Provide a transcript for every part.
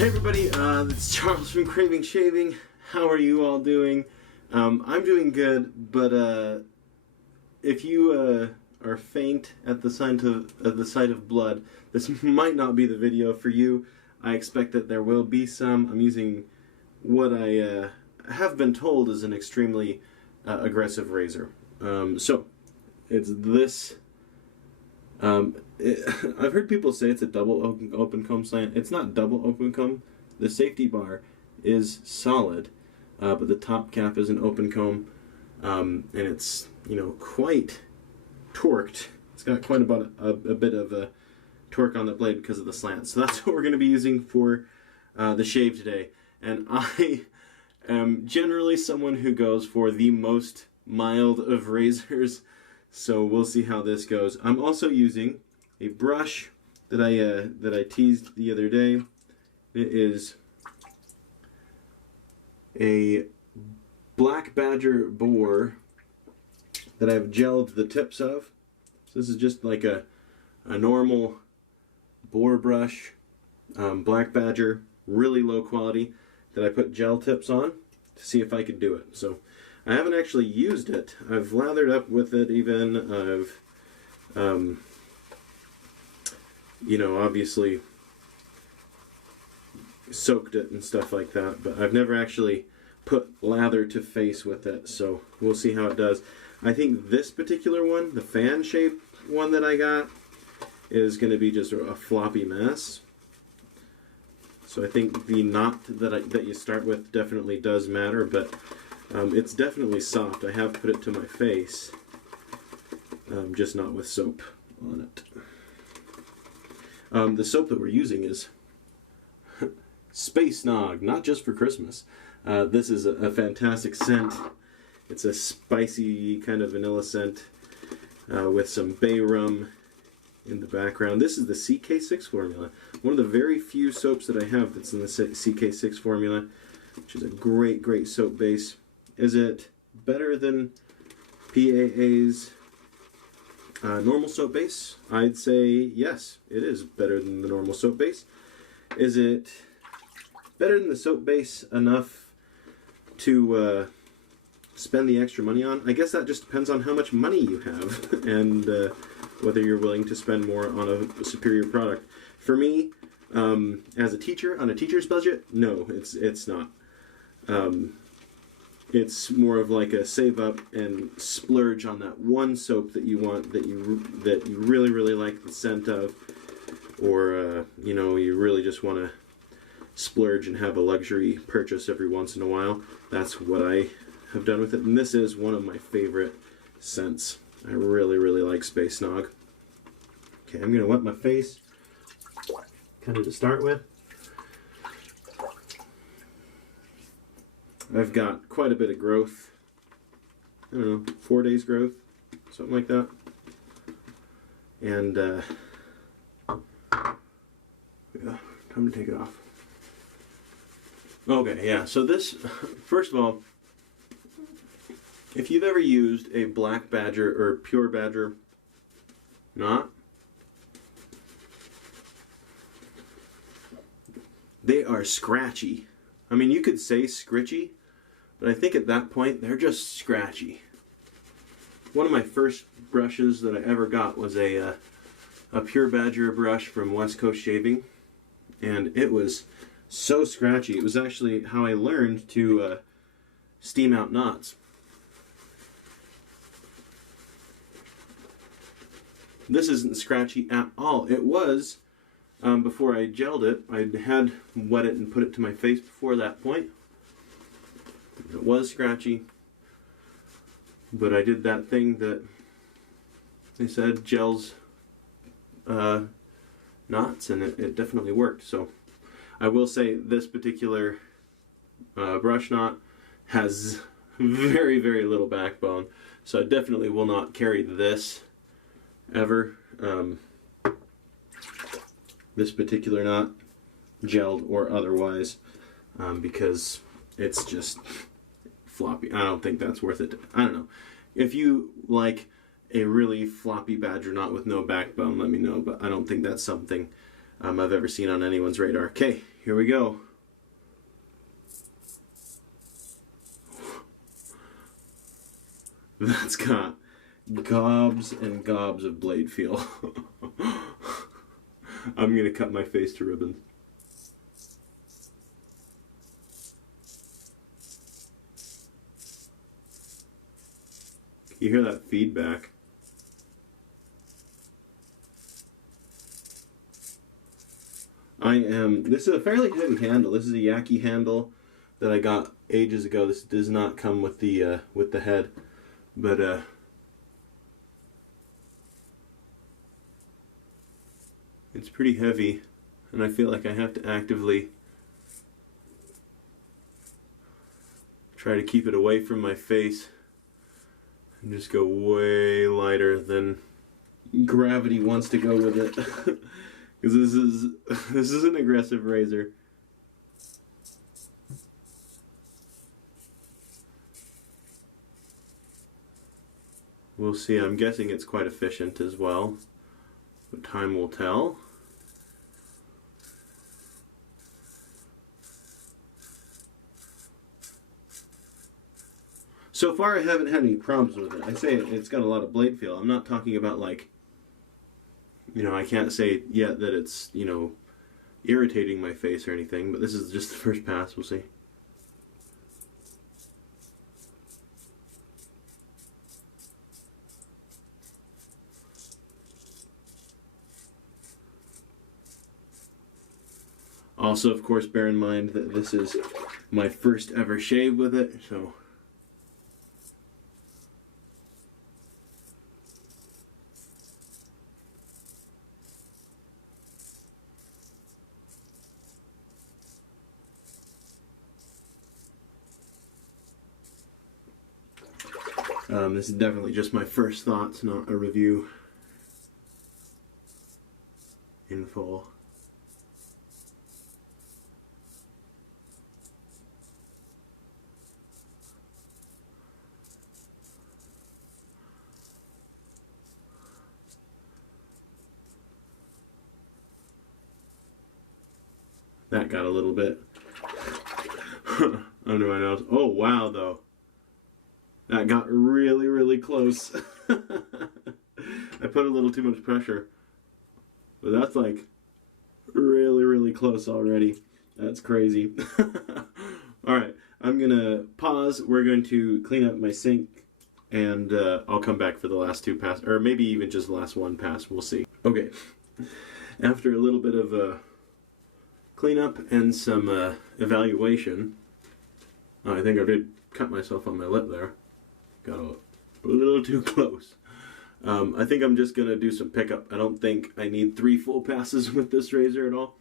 Hey everybody, it's Charles from Craving Shaving. How are you all doing? I'm doing good, but if you are faint at the sight of blood, this might not be the video for you. I expect that there will be some. I'm using what I have been told is an extremely aggressive razor. So it's this. I've heard people say it's a double open comb slant. It's not double open comb. The safety bar is solid, but the top cap is an open comb, and it's, you know, quite torqued. It's got quite a bit of a torque on the blade because of the slant. So that's what we're going to be using for the shave today. And I am generally someone who goes for the most mild of razors. So we'll see how this goes. I'm also using a brush that I teased the other day. It is a Black Badger boar that I've gelled the tips of. So this is just like a normal boar brush, Black Badger, really low quality, that I put gel tips on to see if I could do it. So I haven't actually used it. I've lathered up with it even. I've, you know, obviously soaked it and stuff like that, but I've never actually put lather to face with it, so we'll see how it does. I think this particular one, the fan shape one that I got, is going to be just a floppy mess. So I think the knot that you start with definitely does matter, but it's definitely soft. I have put it to my face, just not with soap on it. The soap that we're using is Space Nog, not just for Christmas. This is a fantastic scent. It's a spicy kind of vanilla scent with some bay rum in the background. This is the CK6 formula. One of the very few soaps that I have that's in the CK6 formula, which is a great, great soap base. Is it better than PAA's normal soap base? I'd say yes, it is better than the normal soap base. Is it better than the soap base enough to spend the extra money on? I guess that just depends on how much money you have and whether you're willing to spend more on a superior product. For me, as a teacher, on a teacher's budget, no, it's not. It's more of like a save up and splurge on that one soap that you want, that you really, really like the scent of, or you know, you really just want to splurge and have a luxury purchase every once in a while. That's what I have done with it, and this is one of my favorite scents. I really, really like Space Nog. Okay, I'm gonna wet my face, kind of to start with. I've got quite a bit of growth. I don't know, 4 days growth, something like that. And yeah, time to take it off. Okay, yeah, so this, first of all, if you've ever used a Black Badger or Pure Badger knot, they are scratchy. I mean, you could say scritchy, but I think at that point, they're just scratchy. One of my first brushes that I ever got was a Pure Badger brush from West Coast Shaving, and it was so scratchy. It was actually how I learned to steam out knots. This isn't scratchy at all. It was, before I gelled it, I had wet it and put it to my face before that point. It was scratchy, but I did that thing that they said gels knots, and it definitely worked. So I will say this particular brush knot has very, very little backbone, so I definitely will not carry this ever. This particular knot, gelled or otherwise, because it's just floppy. I don't think that's worth it. I don't know. If you like a really floppy badger knot with no backbone, let me know, but I don't think that's something I've ever seen on anyone's radar. Okay, here we go. That's got gobs and gobs of blade feel. I'm gonna cut my face to ribbons. You hear that feedback? This is a fairly heavy handle. This is a Yaqi handle that I got ages ago. This does not come with the head, but it's pretty heavy, and I feel like I have to actively try to keep it away from my face and just go way lighter than gravity wants to go with it. Because this is an aggressive razor. We'll see. I'm guessing it's quite efficient as well, but time will tell. So far I haven't had any problems with it. I say it's got a lot of blade feel. I'm not talking about like, you know, I can't say yet that it's, you know, irritating my face or anything, but this is just the first pass. We'll see. Also, of course, bear in mind that this is my first ever shave with it, so... this is definitely just my first thoughts, not a review in full. That got a little bit under my nose. Oh wow, though. That got really, really close. I put a little too much pressure. But that's like really, really close already. That's crazy. Alright, I'm gonna pause. We're going to clean up my sink, and I'll come back for the last two passes, or maybe even just the last one pass. We'll see. Okay, after a little bit of cleanup and some evaluation, I think I did cut myself on my lip there. Got a little too close. I think I'm just gonna do some pickup. I don't think I need 3 full passes with this razor at all.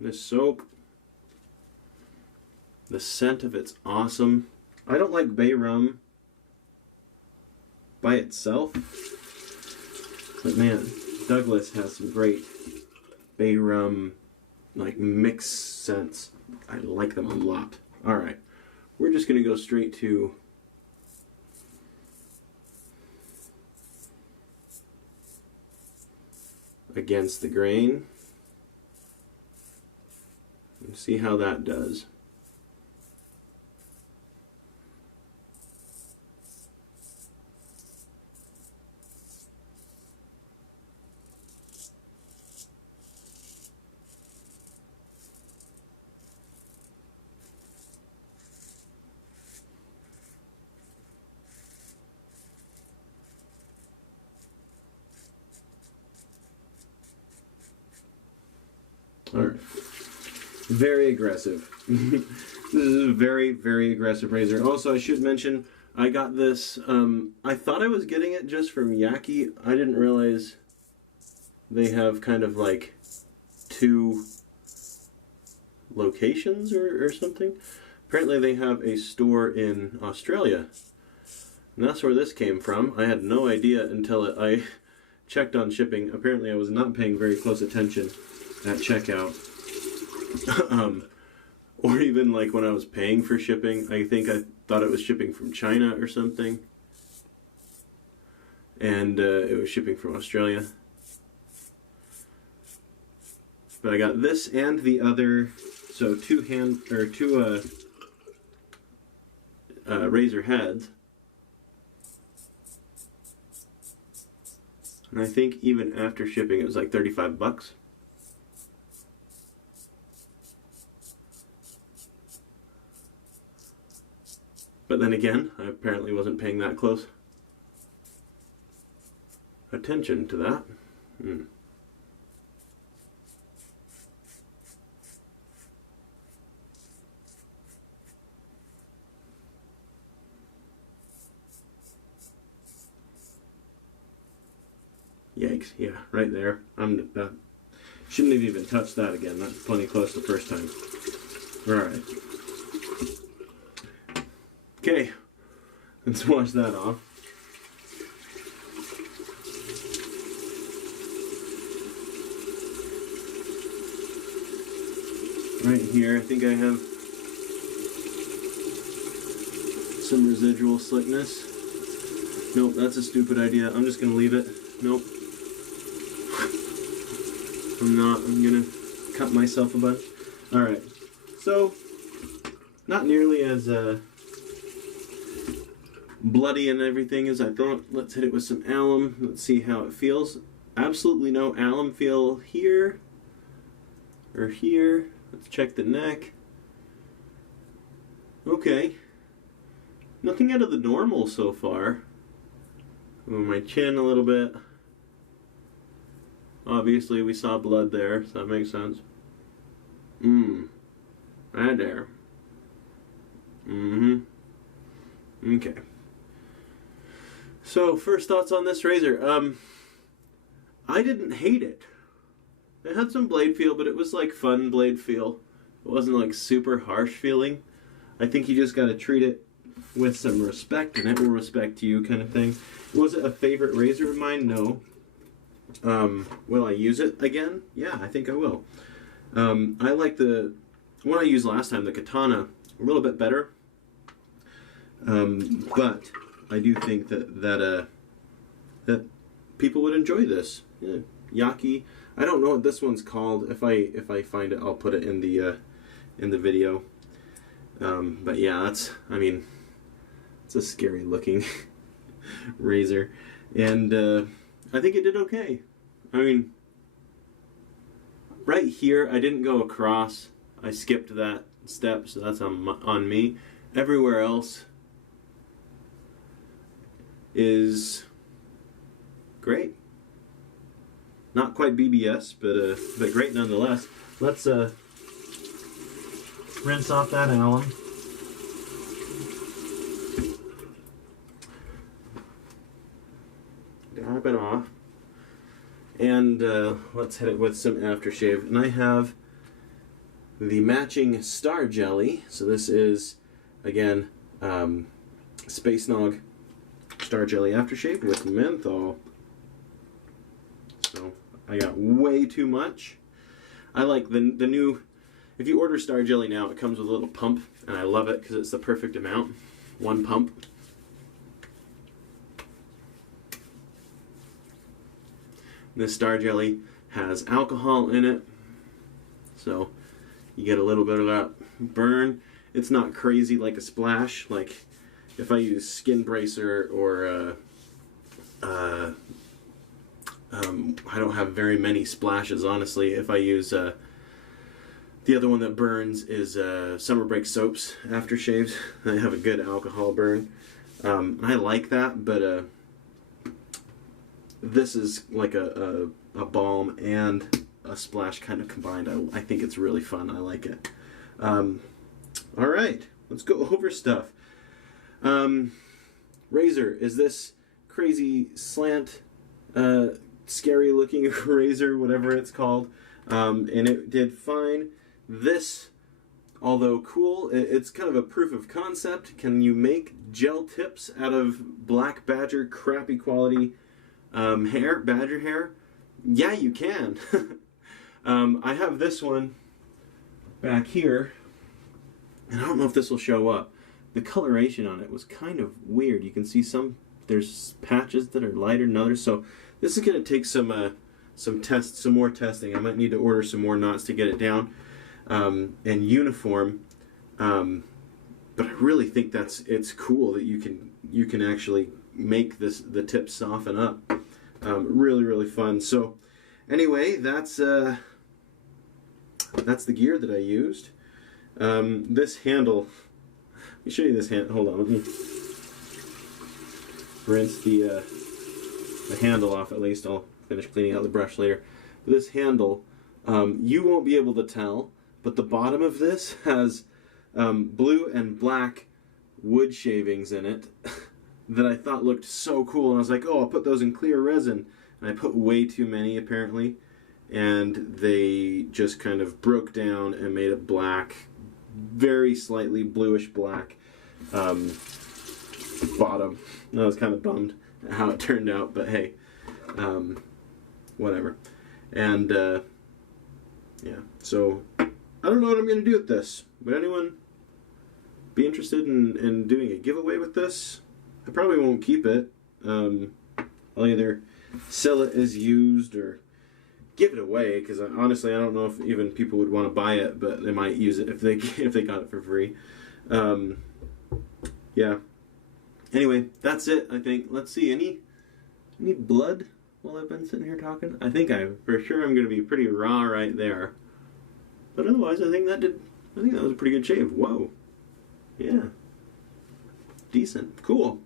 This soap. The scent of it's awesome. I don't like bay rum by itself, but man, Douglas has some great bay rum like mixed scents. I like them a lot. All right. We're just going to go straight to against the grain and see how that does. Alright. Very aggressive. This is a very, very aggressive razor. Also, I should mention, I got this, I thought I was getting it just from Yaqi. I didn't realize they have kind of like 2 locations or something. Apparently they have a store in Australia. And that's where this came from. I had no idea until I checked on shipping. Apparently I was not paying very close attention at checkout. Or even like when I was paying for shipping, I think I thought it was shipping from China or something. And it was shipping from Australia. But I got this and the other, so two razor heads. And I think even after shipping it was like 35 bucks. But then again, I apparently wasn't paying that close attention to that. Yikes, yeah, right there. Shouldn't have even touched that again. That's plenty close the first time. Alright. Okay, let's wash that off. Right here, I think I have some residual slickness. Nope, that's a stupid idea. I'm just going to leave it. Nope. I'm not. I'm going to cut myself a bunch. Alright, so not nearly as bloody and everything as I thought. Let's hit it with some alum. Let's see how it feels. Absolutely no alum feel here or here. Let's check the neck. Okay. Nothing out of the normal so far. Move my chin a little bit. Obviously we saw blood there, so that makes sense. Right there. Okay. So, first thoughts on this razor. I didn't hate it. It had some blade feel, but it was like fun blade feel. It wasn't like super harsh feeling. I think you just gotta treat it with some respect, and it will respect you, kind of thing. Was it a favorite razor of mine? No. Will I use it again? Yeah, I think I will. I like the one I used last time, the Katana, a little bit better. But I do think that people would enjoy this. Yeah. Yaqi. I don't know what this one's called. If I find it, I'll put it in the video. But yeah, it's a scary looking razor, and I think it did okay. I mean, right here I didn't go across. I skipped that step, so that's on me. Everywhere else is great. Not quite BBS, but great nonetheless. Let's rinse off that alum. Dab it off. And let's hit it with some aftershave. And I have the matching Star Jelly. So this is, again, Space Nog Star Jelly aftershave with menthol. So I got way too much. I like the new, if you order Star Jelly now, it comes with a little pump, and I love it because it's the perfect amount. One pump. This Star Jelly has alcohol in it, so you get a little bit of that burn. It's not crazy like a splash. Like if I use Skin Bracer or I don't have very many splashes, honestly. If I use the other one that burns is Summer Break Soaps aftershaves. I have a good alcohol burn. I like that, but this is like a balm and a splash kind of combined. I think it's really fun. I like it. Alright, let's go over stuff. Razor, is this crazy slant, scary looking razor, whatever it's called, and it did fine. This, although cool, it's kind of a proof of concept. Can you make gel tips out of black badger crappy quality badger hair? Yeah, you can. I have this one back here, and I don't know if this will show up. The coloration on it was kind of weird. You can see there's patches that are lighter than others, so this is going to take some some more testing. I might need to order some more knots to get it down and uniform. But I really think it's cool that you can actually make the tips soften up. Really, really fun. So anyway, that's the gear that I used. This handle, let me show you this handle. Hold on, let me rinse the handle off at least. I'll finish cleaning out the brush later. This handle, you won't be able to tell, but the bottom of this has blue and black wood shavings in it that I thought looked so cool, and I was like, oh, I'll put those in clear resin, and I put way too many apparently, and they just kind of broke down and made a black, very slightly bluish black bottom. I was kind of bummed at how it turned out, but hey, whatever. And yeah, so I don't know what I'm going to do with this. Would anyone be interested in doing a giveaway with this? I probably won't keep it. I'll either sell it as used or give it away, because honestly I don't know if even people would want to buy it, but they might use it if they got it for free. Yeah. Anyway, that's it, I think. Let's see, any blood while I've been sitting here talking? I think for sure I'm going to be pretty raw right there. But otherwise, I think that was a pretty good shave. Whoa. Yeah. Decent. Cool.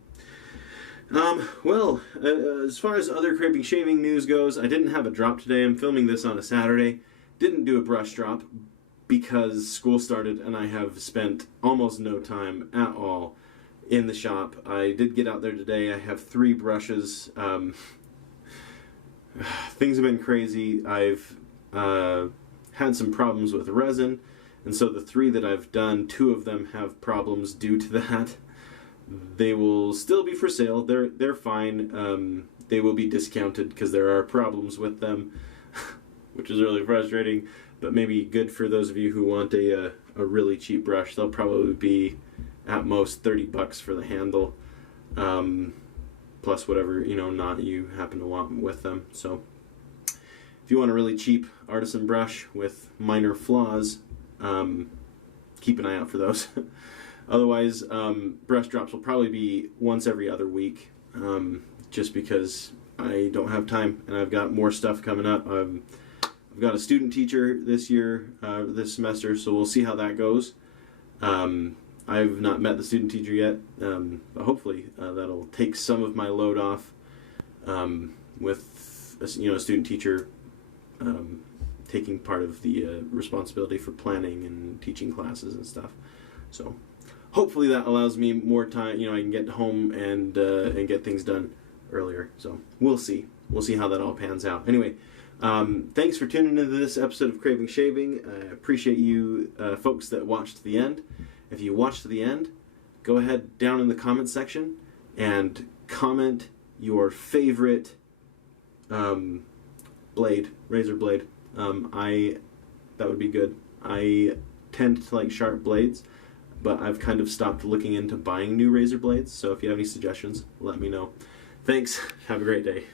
Well, as far as other craving shaving news goes, I didn't have a drop today. I'm filming this on a Saturday. Didn't do a brush drop because school started and I have spent almost no time at all in the shop. I did get out there today. I have 3 brushes. Things have been crazy. I've had some problems with resin, and so the 3 that I've done, 2 of them have problems due to that. They will still be for sale. They're fine. They will be discounted because there are problems with them, which is really frustrating, but maybe good for those of you who want a really cheap brush. They'll probably be at most $30 for the handle, plus whatever knot you happen to want with them. So if you want a really cheap artisan brush with minor flaws, keep an eye out for those. Otherwise, brush drops will probably be once every other week, just because I don't have time and I've got more stuff coming up. I've got a student teacher this year, this semester, so we'll see how that goes. I've not met the student teacher yet, but hopefully that'll take some of my load off, with a student teacher taking part of the responsibility for planning and teaching classes and stuff. So hopefully that allows me more time. I can get home and get things done earlier. So we'll see. We'll see how that all pans out. Anyway, thanks for tuning into this episode of Craving Shaving. I appreciate you folks that watched to the end. If you watched to the end, go ahead down in the comment section and comment your favorite razor blade. That would be good. I tend to like sharp blades, but I've kind of stopped looking into buying new razor blades, so if you have any suggestions, let me know. Thanks. Have a great day.